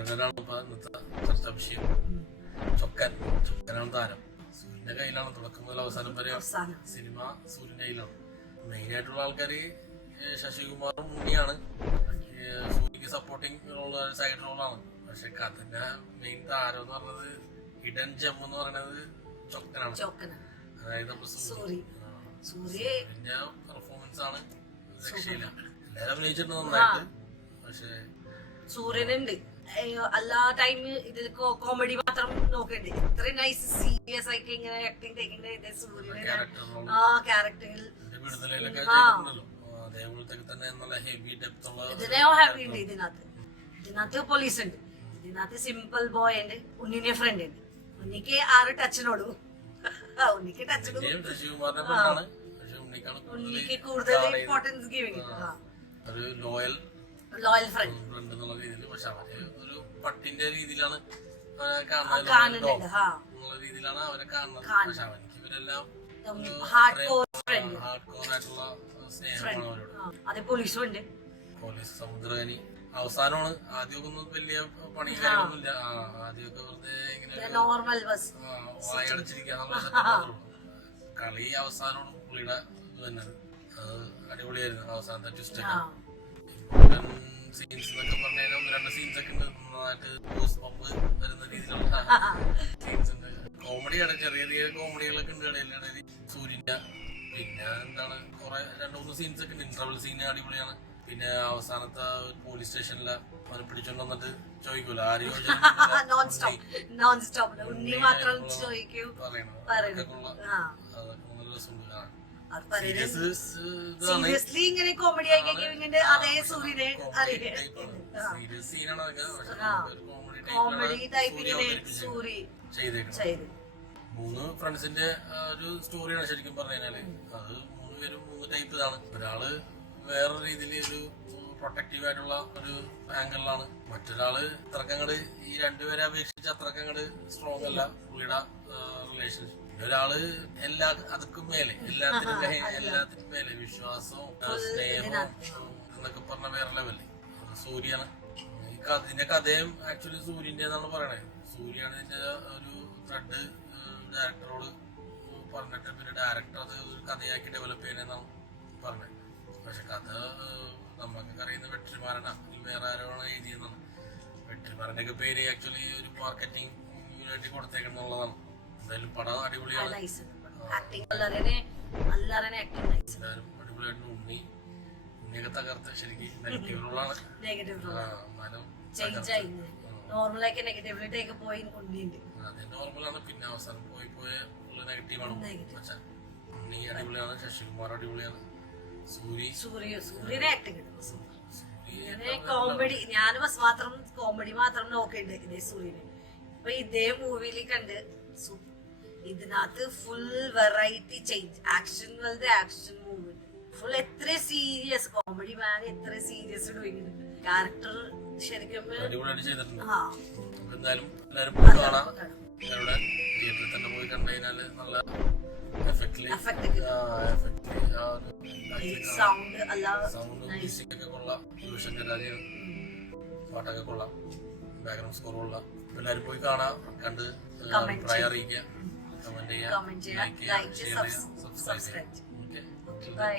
കരകരാണ് ഇപ്പൊ ഇന്നത്തെ ചർച്ചാ വിഷയം. ചൊക്കനാണ് താരം. സൂര്യന്റെ കയ്യിലാണ് തുടക്കം മുതൽ അവസാനം വരെ സിനിമ. സൂര്യന്റെ കയ്യിലാണ്. മെയിൻ ആയിട്ടുള്ള ആൾക്കാര് ശശികുമാറും ഉണ്ണിയാണ്. സൂര്യക്ക് സപ്പോർട്ടിങ് റോള്, സൈഡ് റോളാണ്. പക്ഷെ കഥന്റെ മെയിൻ താരം എന്ന് പറഞ്ഞത് ഹിഡൻ ജെം എന്ന് പറയുന്നത് ചൊക്കനാണ്. അതായത് സൂര്യന്റെ പെർഫോമൻസ് ആണ് രക്ഷയില്ല. എല്ലാരും അഭിനയിച്ചിട്ടുണ്ട് നന്നായിട്ട്. പക്ഷെ സൂര്യനുണ്ട് എല്ലാ ടൈം ഇതിൽ കോമഡി മാത്രം നോക്കണ്ട്. ഇത്രയും നൈസ് സീരിയസ് ആയിട്ട് ഇങ്ങനെ ആക്ടിങ് ടേക്കിന്റെ സൂര്യന് ക്യാരക്ടറിൽ ഇതിനെയോ ഹാപ്പി ഉണ്ട്. ഇതിനകത്ത് പോലീസ് ഉണ്ട്, ഇതിനകത്ത് സിമ്പിൾ ബോയ് ഉണ്ട്, ഉണ്ണിന്റെ ഫ്രണ്ട് ഉണ്ട്. ഉണ്ണിക്ക് 6 ടച്ചിനോടു, ഉണ്ണിക്ക് ടച്ചിനോട് ഉണ്ണിക്ക് കൂടുതൽ ഇമ്പോർട്ടൻസ് ഗിവിംഗ്. ലോയൽ ഫ്രണ്ട് എന്നുള്ള രീതിയിൽ. പക്ഷെ അവര് ഒരു പട്ടിന്റെ രീതിയിലാണ് കാണുന്നത്, രീതിയിലാണ് അവരെ കാണുന്നത്. പക്ഷെ അവർക്ക് ഇവരെല്ലാം ഹാർഡ് കോർ ആയിട്ടുള്ള സ്നേഹമാണ് അവരോട്. അതെ, പോലീസും ഉണ്ട്. പോലീസ് സമുദ്രകനി അവസാനമാണ്. ആദ്യമൊക്കെ ഒന്നും വലിയ പണി കാര്യമൊന്നുമില്ല. ആദ്യമൊക്കെ വെറുതെ ഇങ്ങനെ നോർമൽ വായടച്ചിരിക്കാന്നുള്ള കളി. അവസാനമാണ് പുള്ളിയുടെ ഇത് തന്നെ. അത് അടിപൊളിയായിരുന്നു അവസാനത്തെ ട്വിസ്റ്റൊക്കെ. സീൻസ് എന്നൊക്കെ പറഞ്ഞു കഴിഞ്ഞാൽ 2 സീൻസ് ഒക്കെ ഉണ്ട് നന്നായിട്ട് ബൂസ് പമ്പ് വരുന്ന രീതിയിലുള്ള സീൻസ് ഉണ്ട്. കോമഡിയാണ്, ചെറിയ ചെറിയ കോമഡികളൊക്കെ ഉണ്ട് ഇടയിൽ സൂര്യന്റെ. പിന്നെ എന്താണ് കുറെ 2-3 സീൻസ് ഒക്കെ ഉണ്ട്. ഇന്റർവൽ സീൻ അടിപൊളിയാണ്. പിന്നെ അവസാനത്തെ പോലീസ് സ്റ്റേഷനിലെ അവരെ പിടിച്ചോണ്ട് വന്നിട്ട് ചോദിക്കൂല ആര് സീരിയസ്ലി ഇങ്ങനെ കോമഡി ആയി അതേ സൂര്യനെ കോമഡി ടൈപ്പിങ്ങനെ സൂര്യ ചെയ്ത് 3 ഫ്രണ്ട്സിന്റെ ഒരു സ്റ്റോറിയാണ് ശരിക്കും പറഞ്ഞു കഴിഞ്ഞാല്. അത് 3 പേരും 3 ടൈപ്പ് ഇതാണ്. ഒരാള് വേറെ രീതിയിൽ ഒരു പ്രൊട്ടക്റ്റീവ് ആയിട്ടുള്ള ഒരു ആംഗിളിലാണ്. മറ്റൊരാള് അത്രക്കങ്ങട് ഈ 2 പേരെ അപേക്ഷിച്ച് അത്രക്കങ്ങട് സ്ട്രോങ് അല്ല പുള്ളിയുടെ റിലേഷൻഷിപ്പ്. ഒരാള് അതൊക്കെ മേലെ എല്ലാത്തിനും മേലെ വിശ്വാസവും സ്നേഹവും എന്നൊക്കെ പറഞ്ഞ വേറെ ലെവല് സൂര്യാണ്. ഇതിന്റെ കഥയും ആക്ച്വലി സൂര്യന്റേതാണ് പറയണേ. സൂര്യാണ് ഇതിന്റെ ഒരു ത്രെഡ് ഡയറക്ടറോട് പറഞ്ഞിട്ട് പിന്നെ ഡയറക്ടർ അത് ഒരു കഥയാക്കി ഡെവലപ്പ് ചെയ്യുന്നതെന്നാണ് പറഞ്ഞത്. പക്ഷെ കഥ നമുക്കൊക്കെ അറിയുന്ന വെട്രിമാരനാ, വേറെ ആരോണ് എഴുതിയെന്നാണ്. വെട്രിമാരന്റെ ഒക്കെ പേര് ആക്ച്വലി ഒരു മാർക്കറ്റിംഗ് വേണ്ടി കൊടുത്തേക്കുന്നുള്ളതാണ്. എന്തായാലും പടം അടിപൊളിയാണ്. എല്ലാരും അടിപൊളിയായിട്ട്. ഉണ്ണിയൊക്കെ തകർത്ത് ശരിക്കും. നെഗറ്റീവ് റോളാണ്. അതെ, നോർമലാണ്. പിന്നെ അവസാനം പോയ ഉള്ള നെഗറ്റീവാണ്. പക്ഷെ ഉണ്ണി അടിപൊളിയാണ്. ശശികുമാർ അടിപൊളിയാണ്. സൂര്യനെ ആക്ടിങ് കോമഡി ഞാൻ മാത്രം കോമഡി മാത്രം നോക്കണ്ട് ഇതേ സൂര്യന്. ഇപ്പൊ ഇതേ മൂവിയിൽ കണ്ട് ഇതിനകത്ത് full variety change. Action action movie full എത്ര സീരിയസ് കോമഡി മാൻ എത്ര സീരിയസ് ഡൂയിങ് ക്യാരക്ടർ ശരിക്കും അടിപൊളിയായിട്ട് ചെയ്തിട്ടുണ്ട്. എന്തായാലും എല്ലാവരും പോയി കാണാം. തിയേറ്ററിൽ തന്നെ പോയി കണ്ടു കഴിഞ്ഞാല് നല്ല മ്യൂസിക്കൊക്കെ കൊള്ളാം. പാട്ടൊക്കെ കൊള്ളാം. ബാക്ക്ഗ്രൗണ്ട് സ്കോർ കൊള്ളാം. എല്ലാവരും പോയി കാണാം. കണ്ട് അഭിപ്രായം അറിയിക്കുക, കമന്റ് ചെയ്യുക, ലൈക്ക് ചെയ്യുക, ഷെയർ ചെയ്യുക, സബ്സ്ക്രൈബ് ചെയ്യുക. Okay, by.